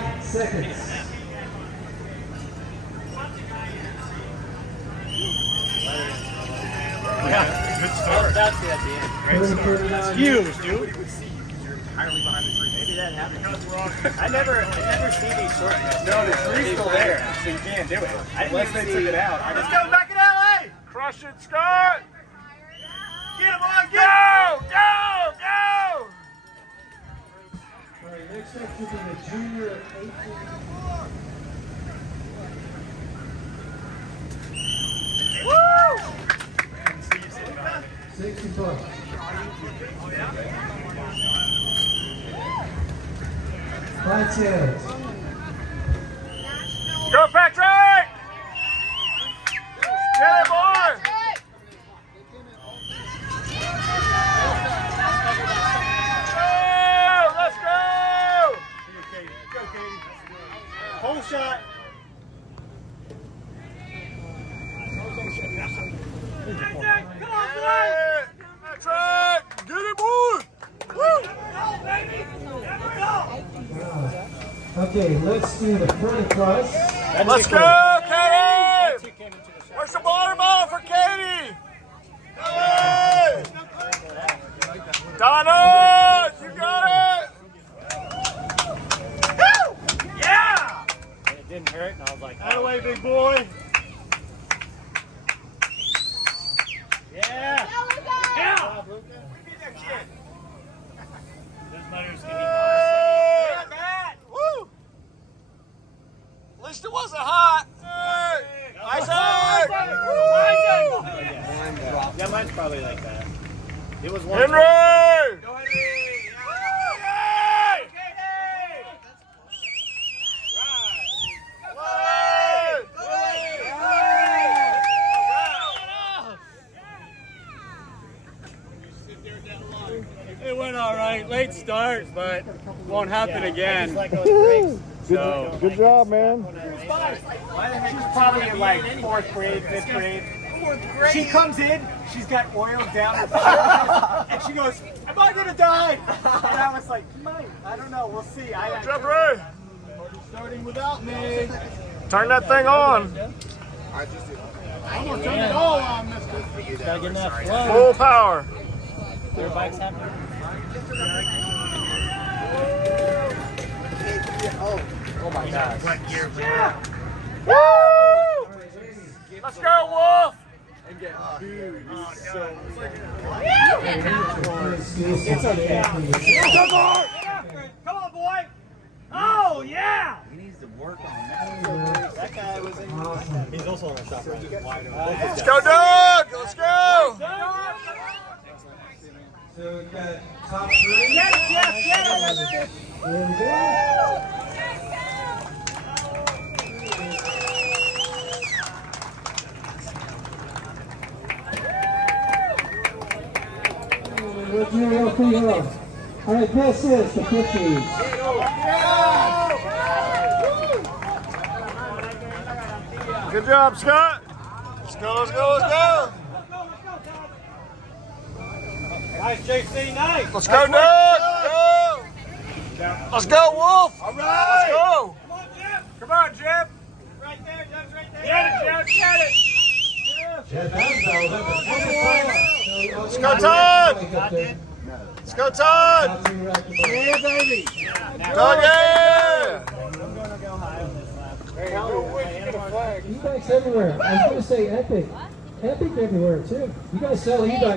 5 seconds. Yeah, good start. That's it at the end. 39. Huge, dude. Entirely behind the tree. Maybe that happened. I never see these shortcuts. No, the tree's still there, so you can't do it. Unless they took it out. Let's go back in LA! Crush it, Scott! Get him on, get him! Go! Go! All right, next up should be the junior 18. Woo! 65. Five tails. Go, Patrick! Get it, boy! Go! Let's go! Go, Katie. Whole shot. Come on, boy! Patrick! Get it, boy! Woo! Okay, let's do the front cross. Let's go, Katie! Where's the water bottle for Katie? Hey! Donna, you got it! Woo! Yeah! It didn't hurt, and I was like, That away, big boy. yeah! Yeah! This mother's Hey! Woo! At least it wasn't hot. Hey! Nice eye! Yeah, mine's probably like that. It was one. Henry! Go, Henry! It went all right. Late start, but won't happen again. Good job, man. She's probably in like 4th grade, 5th grade. She comes in, she's got oil down her shirt, and she goes, "Am I gonna die?" And I was like, "Might. I don't know. We'll see." Jump, Ray. Starting without me. Turn that thing on. I'm gonna turn it all on, mister. Gotta get in that flow. Full power. Their bike's happening. Oh my gosh. Woo! Let's go, Wolf! It's okay. Come on, boy! Oh, yeah! He needs to work on that. That guy was in. He's also on a shot right. Let's go, Doug! Let's go! So we've got top 3. Get it, Jeff! Get it! There we go. We'll do real free heroes. All right, this is the 50s. Good job, Scott. Let's go, let's go, let's go. Nice, JC, nice! Let's go, Doug! Let's go! Let's go, Wolf! All right! Let's go! Come on, Jeff! Come on, Jeb! Right there, Jeff's right there! Get it, Jeb! Get it! Let's go, Todd! Let's go, Todd! Yeah, baby. Doug, yeah! I'm gonna go high on this lap. E-bikes everywhere. I was going to say Epic. Epic everywhere, too. You guys sell e-bikes.